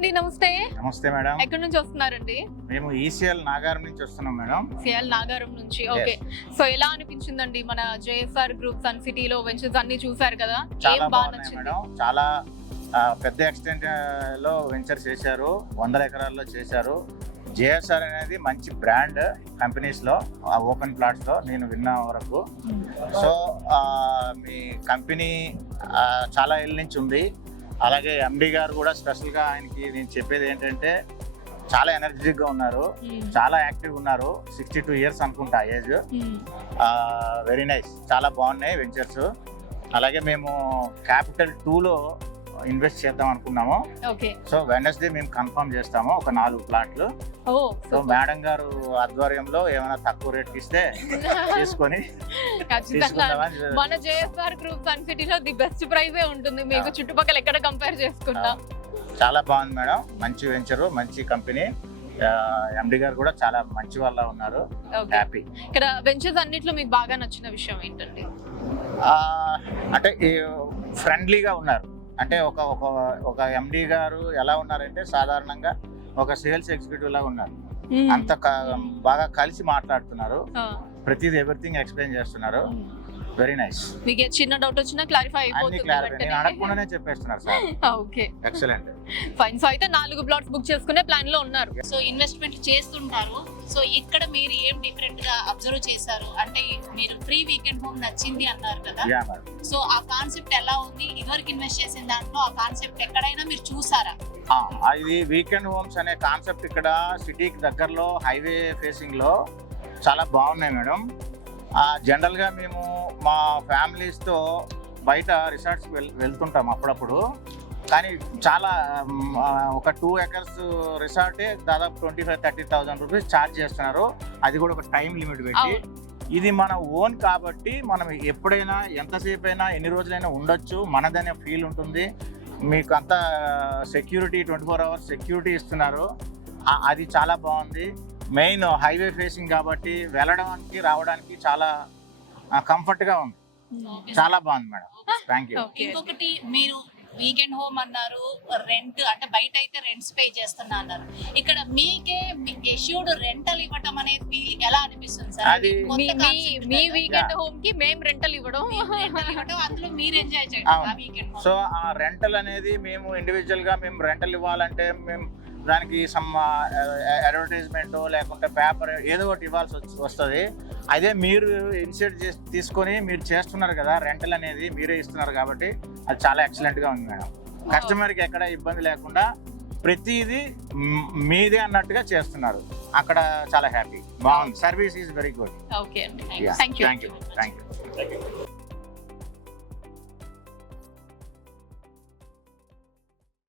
అండి, నమస్తే. నమస్తే మేడం. ఎక్కడి నుంచి వస్తున్నారండి? మేము ఈసీఎల్ నాగారం నుంచి వస్తున్నాం మేడం. సిఎల్ నాగారం నుంచి. ఓకే. సో ఎలా అనిపించిందండి మన జేఎస్ఆర్ గ్రూప్ సన్ సిటీలో వెంచర్స్ అన్ని చూసారు కదా? ఏం బాగా నచ్చింది మేడం? చాలా పెద్ద ఎక్స్టెంట్ లో వెంచర్స్ చేశారు, 100 ఎకరాల్లో చేశారు. జేఎస్ఆర్ అనేది మంచి బ్రాండ్ కంపెనీస్ లో, ఓపెన్ ప్లాట్స్ లో నేను విన్న వరకు. సో మీ కంపెనీ చాలా ఏళ్ళ నుంచి ఉంది. అలాగే ఎండి గారు కూడా స్పెషల్గా ఆయనకి నేను చెప్పేది ఏంటంటే చాలా ఎనర్జెటిక్గా ఉన్నారు, చాలా యాక్టివ్ ఉన్నారు. 62 ఇయర్స్ అనుకుంటా ఏజ్. వెరీ నైస్, చాలా బాగున్నాయి వెంచర్స్. అలాగే మేము క్యాపిటల్ 2లో ఇన్వెస్ట్ చేద్దాం అనుకున్నాము. సో వెడ్నెస్డే మేము కన్ఫర్మ్ చేస్తాము ఒక 4 ప్లాట్లు. సో మేడం గారు ఆధ్వర్యంలో ఏమైనా తక్కువ రేట్కి ఇస్తే తీసుకొని మన జేఎస్ఆర్ గ్రూప్ సన్ సిటీలో ది బెస్ట్ ప్రైజే ఉంటుంది మీకు చుట్టుపక్కల ఎక్కడ కంపేర్ చేసుకున్నా. చాలా బాగుంది మేడం, మంచి వెంచరు, మంచి కంపెనీ. ఎండి గారు కూడా చాలా మంచి వాళ్ళ ఉన్నారు. హ్యాపీ. ఇక్కడ వెంచర్స్ అన్నిట్లో మీకు బాగా నచ్చిన విషయం ఏంటండి? అంటే ఫ్రెండ్లీగా ఉన్నారు. అంటే ఒక ఎండి గారు ఎలా ఉన్నారంటే సాధారణంగా ఒక సేల్స్ ఎగ్జిక్యూటివ్ లాగా ఉన్నారు. అంత బాగా కలిసి మాట్లాడుతున్నారు, ప్రతిదీ ఎవ్రీథింగ్ ఎక్స్ప్లెయిన్ చేస్తున్నారు. Very nice. మీకు చిన్న డౌట్ వచ్చినా క్లారిఫై అయిపోతుంది. నేను అడగకుండానే చెప్పేస్తున్నారు sir. Okay, excellent. Fine. So అయితే 4 ప్లాట్స్ బుక్ చేసుకునే ప్లాన్ లో ఉన్నారు. సో ఇన్వెస్ట్మెంట్ చేస్తుంటారు. సో ఇక్కడ మీరు ఏం డిఫరెంట్ గా అబ్జర్వ్ చేశారు? అంటే మీరు ఫ్రీ వీకెండ్ హోమ్ నచ్చింది అన్నారు కదా, సో ఆ కాన్సెప్ట్ ఎలా ఉంది? ఇదివరకు ఇన్వెస్ట్ చేసిన దాంట్లో ఆ కాన్సెప్ట్ ఎక్కడైనా మీరు చూసారా? ఇది వీకెండ్ హోమ్స్ అనే కాన్సెప్ట్ ఇక్కడ సిటీకి దగ్గరలో హైవే ఫేసింగ్ లో చాలా బాగున్నాయి మేడం. జనరల్గా మేము మా ఫ్యామిలీస్తో బయట రిసార్ట్స్కి వెళ్తుంటాం అప్పుడప్పుడు. కానీ చాలా ఒక 2 acres రిసార్టే దాదాపు 25,000-30,000 రూపీస్ ఛార్జ్ చేస్తున్నారు. అది కూడా ఒక టైం లిమిట్ పెట్టి. ఇది మన ఓన్ కాబట్టి మనం ఎప్పుడైనా ఎంతసేపు అయినా ఎన్ని రోజులైనా ఉండొచ్చు, మనదనే ఫీల్ ఉంటుంది. మీకు అంతా సెక్యూరిటీ 24 hours సెక్యూరిటీ ఇస్తున్నారు. అది చాలా బాగుంది. మెయిన్ హైవే ఫేసింగ్ కాబట్టి వెళ్ళడానికి రావడానికి చాలా కంఫర్ట్గా ఉంది. చాలా బాగుంది మేడం. Thank you. ఇంకొకటి, మీరు వీకెండ్ హోమ్ అన్నారు, రెంట్ అంటే బయట అయితే రెంట్స్ పే చేస్తున్నా అన్నారు. ఇక్కడ మీకే ఎష్యూర్డ్ రెంటల్ ఇవ్వటం అనేది ఫీల్ ఎలా అనిపిస్తుంది సార్? అది మీ వీకెండ్ హోమ్ కి మేము రెంటల్ ఇవ్వడం, అందులో మీరు ఎంజాయ్ చేయడం. సో ఆ రెంటల్ అనేది మేము ఇండివిజువల్ గా మేము రెంటల్ ఇవ్వాలంటే మేము దానికి సమ్ అడ్వర్టైజ్మెంట్ లేకుంటే పేపర్ ఏదో ఒకటి ఇవ్వాల్సి వస్తుంది. అదే మీరు ఇనిషియేట్ తీసుకొని మీరు చేస్తున్నారు కదా, రెంటల్ అనేది మీరే ఇస్తున్నారు కాబట్టి అది చాలా ఎక్సలెంట్గా ఉంది మేడం. కస్టమర్కి ఎక్కడ ఇబ్బంది లేకుండా ప్రతిదీ మీదే అన్నట్టుగా చేస్తున్నారు. అక్కడ చాలా హ్యాపీ, బాగుంది. Service is very good. Okay అండి, థ్యాంక్ యూ.